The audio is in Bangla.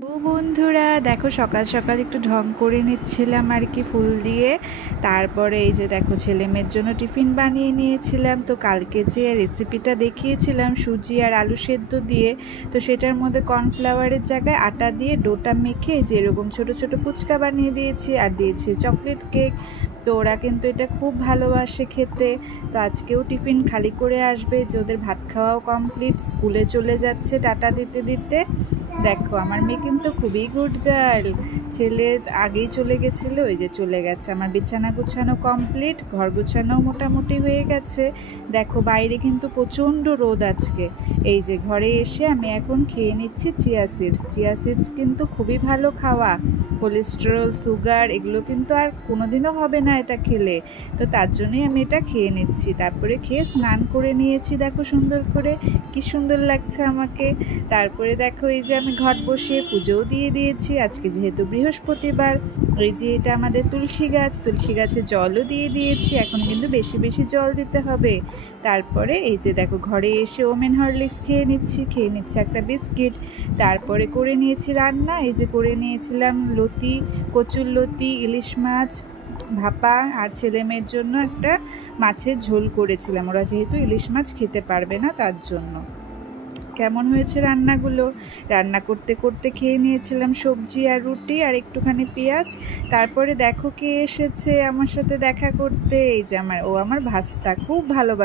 ও বন্ধুরা দেখো, সকাল সকাল একটু ঢং করে নিচ্ছিলাম আর কি ফুল দিয়ে। তারপরে এই যে দেখো, ছেলে মেয়ের জন্য টিফিন বানিয়ে নিয়েছিলাম। তো কালকে যে রেসিপিটা দেখিয়েছিলাম সুজি আর আলু সেদ্ধ দিয়ে, তো সেটার মধ্যে কর্নফ্লাওয়ারের জায়গায় আটা দিয়ে ডোটা মেখে যে এরকম ছোট ছোট ফুচকা বানিয়ে দিয়েছি, আর দিয়েছি চকলেট কেক। তো ওরা কিন্তু এটা খুব ভালোবাসে খেতে। তো আজকেও টিফিন খালি করে আসবে, যে ওদের ভাত খাওয়াও কমপ্লিট, স্কুলে চলে যাচ্ছে টাটা দিতে দিতে। দেখো আমার মেয়ে কিন্তু খুবই গুড গার্ল। ছেলে আগেই চলে গেছিলো, ওই যে চলে গেছে। আমার বিছানা গুছানো কমপ্লিট, ঘর গুছানো মোটামুটি হয়ে গেছে। দেখো বাইরে কিন্তু প্রচণ্ড রোদ আজকে। এই যে ঘরে এসে আমি এখন খেয়ে নিচ্ছি চিয়া সিডস। চিয়া সিডস কিন্তু খুবই ভালো খাওয়া। কোলেস্টেরল, সুগার এগুলো কিন্তু আর কোনোদিনও হবে না এটা খেলে। তো তার জন্যই আমি এটা খেয়ে নিচ্ছি। তারপরে খেয়ে স্নান করে নিয়েছি, দেখো সুন্দর করে, কি সুন্দর লাগছে আমাকে। তারপরে দেখো এই যে আমি ঘট বসিয়ে পুজোও দিয়ে দিয়েছি আজকে, যেহেতু বৃহস্পতিবার। এই যে এটা আমাদের তুলসী গাছ, তুলসী গাছে জলও দিয়ে দিয়েছি। এখন কিন্তু বেশি বেশি জল দিতে হবে। তারপরে এই যে দেখো ঘরে এসে ওমেন হরলিক্স খেয়ে নিচ্ছি একটা বিস্কিট। তারপরে করে নিয়েছি রান্না, এই যে করে নিয়েছিলাম লতি, কচুর লতি, ইলিশ মাছ ভাপা, আর ছেলে মেয়ের জন্য একটা মাছের ঝোল করেছিলাম, ওরা যেহেতু ইলিশ মাছ খেতে পারবে না তার জন্য। কেমন হয়েছে রান্নাগুলো? রান্না করতে করতে খেয়ে নিয়েছিলাম সবজি আর রুটি আর একটুখানি পেঁয়াজ। তারপরে দেখো কে এসেছে আমার সাথে দেখা করতে। এই যে আমার ভাস্তা, খুব ভালোবাসে।